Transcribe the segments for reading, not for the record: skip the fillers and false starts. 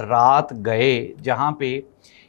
रात गए जहाँ पे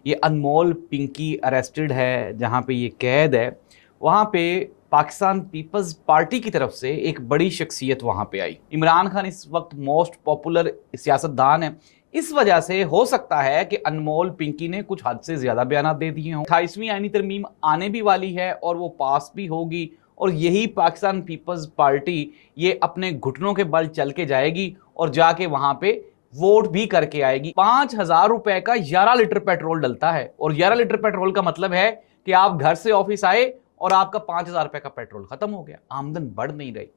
ये अनमोल पिंकी अरेस्टेड है, जहाँ पे ये कैद है, वहाँ पे पाकिस्तान पीपल्स पार्टी की तरफ से एक बड़ी शख्सियत वहाँ पे आई। इमरान खान इस वक्त मोस्ट पॉपुलर सियासतदान है। इस वजह से हो सकता है कि अनमोल पिंकी ने कुछ हद से ज्यादा बयान दे दिए हों। 28वीं आईनी तरमीम आने भी वाली है और वो पास भी होगी, और यही पाकिस्तान पीपल्स पार्टी ये अपने घुटनों के बल चल के जाएगी और जाके वहां पे वोट भी करके आएगी। 5,000 रुपए का 11 लीटर पेट्रोल डलता है, और 11 लीटर पेट्रोल का मतलब है कि आप घर से ऑफिस आए और आपका 5,000 रुपए का पेट्रोल खत्म हो गया, आमदन बढ़ नहीं रही।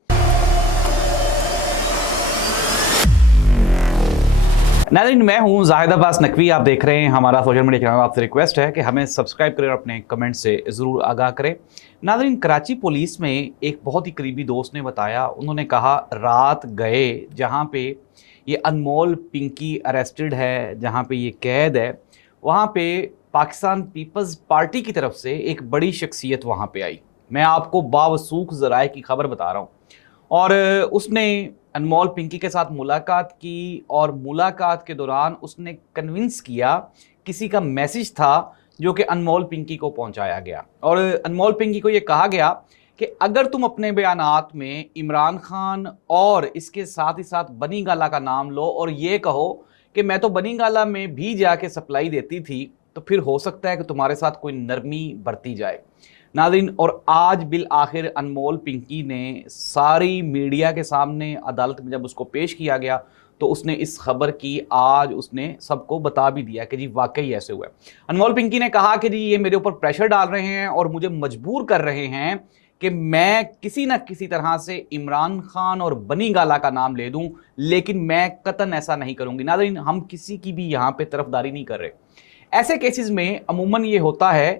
नाज़रीन, मैं हूं जाहिद अब्बास नकवी, आप देख रहे हैं हमारा सोशल मीडिया चैनल। आपसे रिक्वेस्ट है कि हमें सब्सक्राइब करें और अपने कमेंट से ज़रूर आगाह करें। नाज़रीन, कराची पुलिस में एक बहुत ही करीबी दोस्त ने बताया, उन्होंने कहा रात गए जहां पे ये अनमोल पिंकी अरेस्टेड है, जहां पे ये कैद है, वहां पे पाकिस्तान पीपल्स पार्टी की तरफ से एक बड़ी शख्सियत वहां पे आई। मैं आपको बावसूख ज़राए की खबर बता रहा हूँ। और उसने अनमोल पिंकी के साथ मुलाकात की, और मुलाकात के दौरान उसने कन्विंस किया, किसी का मैसेज था जो कि अनमोल पिंकी को पहुंचाया गया, और अनमोल पिंकी को यह कहा गया कि अगर तुम अपने बयानात में इमरान खान और इसके साथ ही साथ बनी गाला का नाम लो और ये कहो कि मैं तो बनी गाला में भी जाके सप्लाई देती थी, तो फिर हो सकता है कि तुम्हारे साथ कोई नरमी बरती जाए। नाज़रीन, और आज बिल आखिर अनमोल पिंकी ने सारी मीडिया के सामने अदालत में जब उसको पेश किया गया तो उसने इस खबर की आज उसने सबको बता भी दिया कि जी वाकई ऐसे हुआ है। अनमोल पिंकी ने कहा कि जी ये मेरे ऊपर प्रेशर डाल रहे हैं और मुझे मजबूर कर रहे हैं कि मैं किसी न किसी तरह से इमरान खान और बनी गाला का नाम ले दूं, लेकिन मैं कतन ऐसा नहीं करूंगी। नाज़रीन, हम किसी की भी यहाँ पे तरफदारी नहीं कर रहे। ऐसे केसेस में अमूमन ये होता है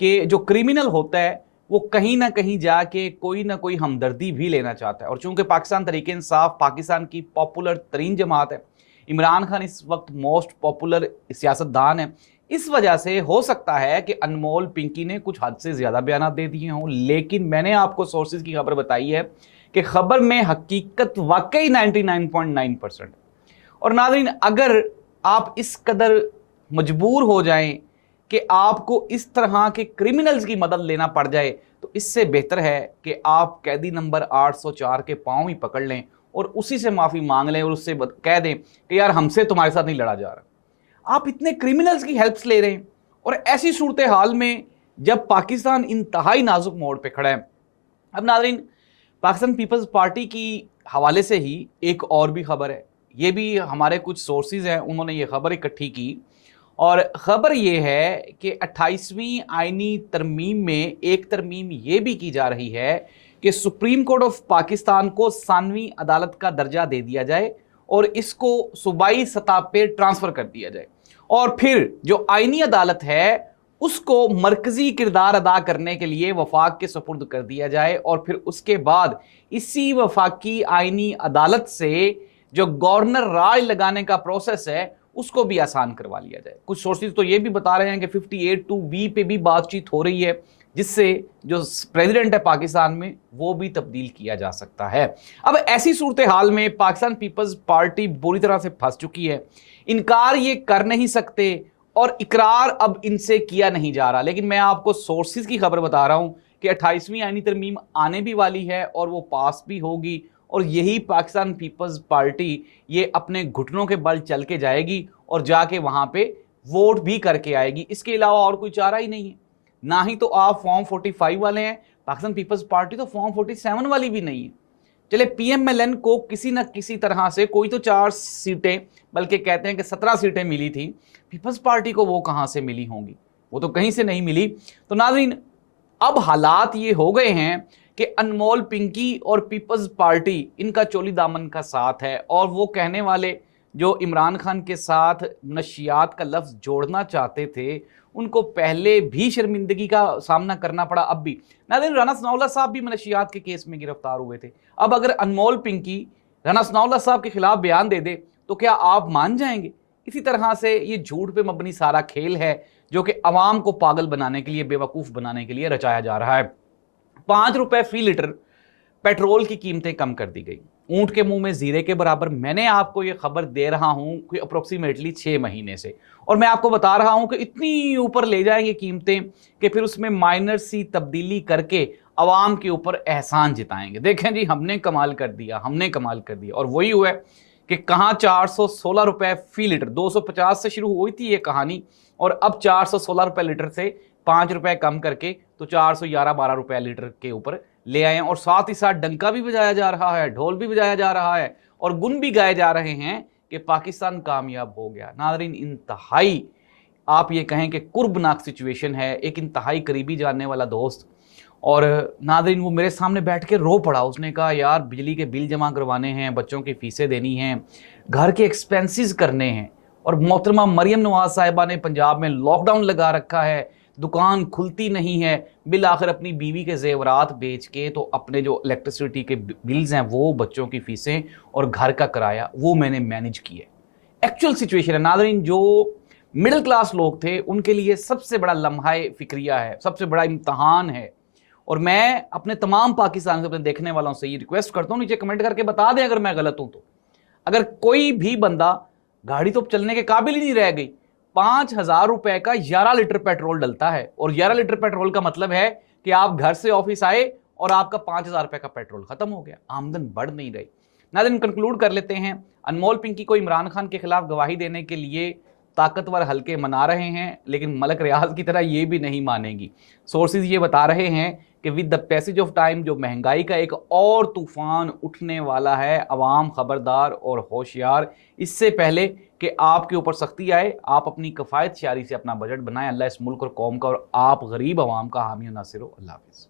कि जो क्रिमिनल होता है वो कहीं ना कहीं जाके कोई ना कोई हमदर्दी भी लेना चाहता है, और चूंकि पाकिस्तान तरीके इंसाफ पाकिस्तान की पॉपुलर तरीन जमात है, इमरान खान इस वक्त मोस्ट पॉपुलर सियासतदान है, इस वजह से हो सकता है कि अनमोल पिंकी ने कुछ हद से ज्यादा बयान दे दिए हों। लेकिन मैंने आपको सोर्सेज की खबर बताई है कि खबर में हकीकत वाकई 99.9%। और नाज़रीन, अगर आप इस कदर मजबूर हो जाएं कि आपको इस तरह के क्रिमिनल्स की मदद लेना पड़ जाए, तो इससे बेहतर है कि आप कैदी नंबर 804 के पांव ही पकड़ लें और उसी से माफ़ी मांग लें और उससे कह दें कि यार हमसे तुम्हारे साथ नहीं लड़ा जा रहा। आप इतने क्रिमिनल्स की हेल्प्स ले रहे हैं, और ऐसी सूरत हाल में जब पाकिस्तान इंतहाई नाजुक मोड़ पर खड़ा है। अब नाज़रीन, पाकिस्तान पीपल्स पार्टी की हवाले से ही एक और भी खबर है, ये भी हमारे कुछ सोर्सेज हैं, उन्होंने ये खबर इकट्ठी की, और ख़बर ये है कि 28वीं आईनी तरमीम में एक तरमीम ये भी की जा रही है कि सुप्रीम कोर्ट ऑफ पाकिस्तान को सानवी अदालत का दर्जा दे दिया जाए और इसको सूबाई सतह पे ट्रांसफ़र कर दिया जाए, और फिर जो आईनी अदालत है उसको मरकज़ी किरदार अदा करने के लिए वफाक के सुपुर्द कर दिया जाए, और फिर उसके बाद इसी वफाकी आईनी अदालत से जो गवर्नर राज लगाने का प्रोसेस है उसको भी आसान करवा लिया जाए। कुछ सोर्सेज तो ये भी बता रहे हैं कि 58(2)(b) पे भी बातचीत हो रही है, जिससे जो प्रेसिडेंट है पाकिस्तान में वो भी तब्दील किया जा सकता है। अब ऐसी सूरत हाल में पाकिस्तान पीपल्स पार्टी बुरी तरह से फंस चुकी है। इनकार ये कर नहीं सकते और इकरार अब इनसे किया नहीं जा रहा। लेकिन मैं आपको सोर्सेज की खबर बता रहा हूं कि 28वीं आईनी तरमीम आने भी वाली है और वो पास भी होगी, और यही पाकिस्तान पीपल्स पार्टी ये अपने घुटनों के बल चल के जाएगी और जाके वहां पे वोट भी करके आएगी। इसके अलावा और कोई चारा ही नहीं है। ना ही तो आप फॉर्म 45 वाले हैं, पाकिस्तान पीपल्स पार्टी तो फॉर्म 47 वाली भी नहीं है। चले पीएमएलएन को किसी न किसी तरह से कोई तो 4 सीटें, बल्कि कहते हैं कि 17 सीटें मिली थी, पीपल्स पार्टी को वो कहां से मिली होंगी? वो तो कहीं से नहीं मिली। तो नाज़रीन, अब हालात ये हो गए हैं कि अनमोल पिंकी और पीपल्स पार्टी इनका चोली दामन का साथ है, और वो कहने वाले जो इमरान खान के साथ नशियात का लफ्ज़ जोड़ना चाहते थे उनको पहले भी शर्मिंदगी का सामना करना पड़ा। अब भी नाज़रीन, राना सनाउल्लाह साहब भी मनशियात के केस में गिरफ्तार हुए थे। अब अगर अनमोल पिंकी राना सनाउल्लाह साहब के खिलाफ बयान दे दे तो क्या आप मान जाएंगे? इसी तरह से ये झूठ पे मबनी सारा खेल है जो कि अवाम को पागल बनाने के लिए, बेवकूफ़ बनाने के लिए रचाया जा रहा है। 5 रुपए फी लीटर पेट्रोल की कीमतें कम कर दी गई। ऊंट के मुंह में जीरे के बराबर। मैंने आपको ये खबर दे रहा हूं कि अप्रोक्सीमेटली 6 महीने से, और मैं आपको बता रहा हूं कि इतनी ऊपर ले जाएंगे कीमतें कि फिर उसमें माइनर सी तब्दीली करके आवाम के ऊपर एहसान जिताएंगे। देखें जी, हमने कमाल कर दिया, हमने कमाल कर दिया। और वही हुआ है कि कहाँ 416 रुपए फी लीटर, 250 से शुरू हुई थी ये कहानी, और अब 416 रुपए लीटर से 5 रुपए कम करके तो 411-12 रुपए लीटर के ऊपर ले आए हैं। और साथ ही साथ डंका भी बजाया जा रहा है, ढोल भी बजाया जा रहा है, और गुन भी गाए जा रहे हैं कि पाकिस्तान कामयाब हो गया। नाज़रीन, इंतहाई आप ये कहें कि कुर्बनाक सिचुएशन है। एक इंतहाई करीबी जानने वाला दोस्त, और नाज़रीन वो मेरे सामने बैठ के रो पड़ा। उसने कहा यार बिजली के बिल जमा करवाने हैं, बच्चों की फीसें देनी हैं, घर के एक्सपेंसेस करने हैं, और मोहतरमा मरियम नवाज साहिबा ने पंजाब में लॉकडाउन लगा रखा है, दुकान खुलती नहीं है। बिल आखिर अपनी बीवी के जेवरात बेच के तो अपने जो इलेक्ट्रिसिटी के बिल्स हैं वो, बच्चों की फीसें और घर का किराया, वो मैंने मैनेज किया। एक्चुअल सिचुएशन है नाज़रीन। जो मिडिल क्लास लोग थे उनके लिए सबसे बड़ा लम्हा फिक्रिया है, सबसे बड़ा इम्तहान है। और मैं अपने तमाम पाकिस्तान से, अपने देखने वालों से ये रिक्वेस्ट करता हूँ, नीचे कमेंट करके बता दें अगर मैं गलत हूं तो। अगर कोई भी बंदा, गाड़ी तो चलने के काबिल ही नहीं रह गई, 5,000 रुपए का 11 लीटर पेट्रोल डलता है, और 11 लीटर पेट्रोल का मतलब है कि आप घर से ऑफिस आए और आपका 5,000 रुपए का पेट्रोल खत्म हो गया, आमदन बढ़ नहीं रही। नाज़रीन, कंक्लूड कर लेते हैं। अनमोल पिंकी को इमरान खान के खिलाफ गवाही देने के लिए ताकतवर हलके मना रहे हैं, लेकिन मलक रियाज की तरह ये भी नहीं मानेगी। सोर्सेज ये बता रहे हैं कि with the passage of time जो महंगाई का एक और तूफान उठने वाला है। अवाम खबरदार और होशियार, इससे पहले कि आपके ऊपर सख्ती आए, आप अपनी किफ़ायत शारी से अपना बजट बनाएं। अल्लाह इस मुल्क और कौम का और आप गरीब अवाम का हामी और नासिर हो। अल्लाह हाफ़िज़।